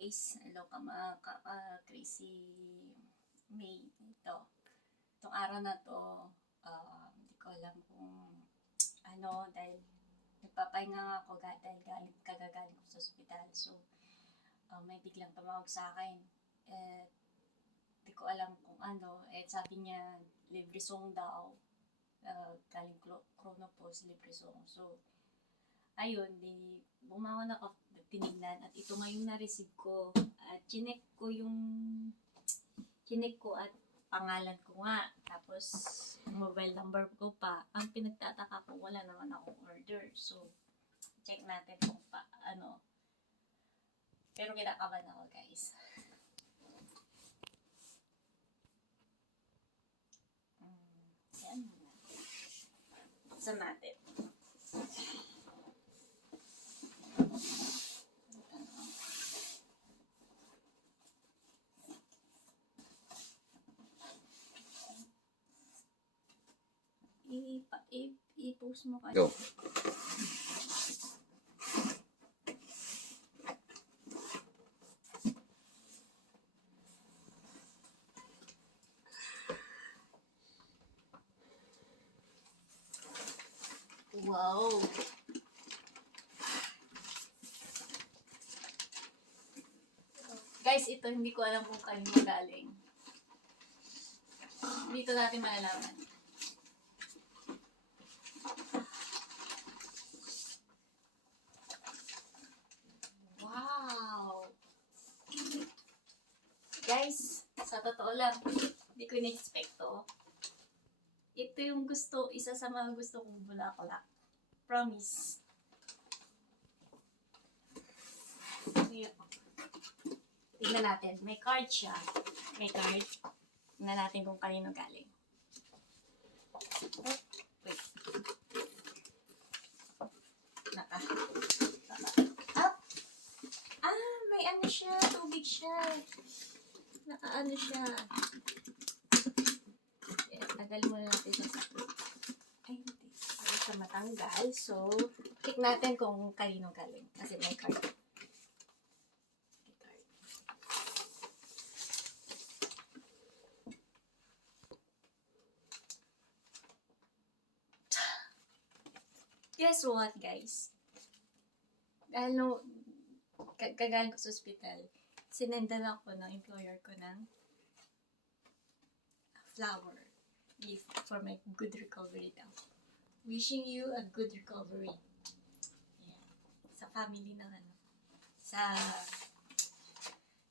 Hello ka mga crazy May itong araw na to, hindi ko alam kung dahil nagpapahinga nga ako dahil kagagaling ko sa ospital. So, may biglang tumawag sa akin. Hindi ko alam kung sabi niya, libre song daw. Galing Chronopost, libre song. So, ayun, bumangon ako, tinignan, at ito nga yung na-receive ko. At chinek ko at pangalan ko nga. Tapos, mobile number ko pa. Ang pinagtataka ko, wala naman akong order. So, check natin kung Pero kinakabahan ako, guys. Yan. Buksan natin. I-post mo kayo. Go. Wow! Guys, ito hindi ko alam kung kanino galing. Dito natin malalaman. Wow! Guys, sa totoo lang, hindi ko in-expect to. Ito yung isa sa mga gusto kong bulaklak. Promise. Tingnan natin. May card siya. May card. Tingnan natin kung kanino galing. Wait. Up! May siya. Tubig siya. Siya. Yes, tagal muna natin siya sa hindi. Para siya matanggal. So, check natin kung kanino galing. Kasi may card. Guess what, guys? Dahil kagaling ko sa ospital, sinendan ako ng employer ko ng flower gift for my good recovery daw. Wishing you a good recovery. Yeah. Sa family ng sa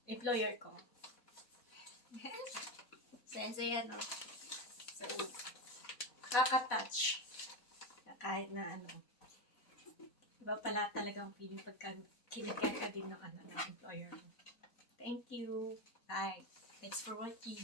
employer ko. Saya-saya, no? So, kakatouch. Kahit na iba pala talagang feeling pagka kinigyan ka din ng employer mo. Thank you. Bye. Thanks for watching.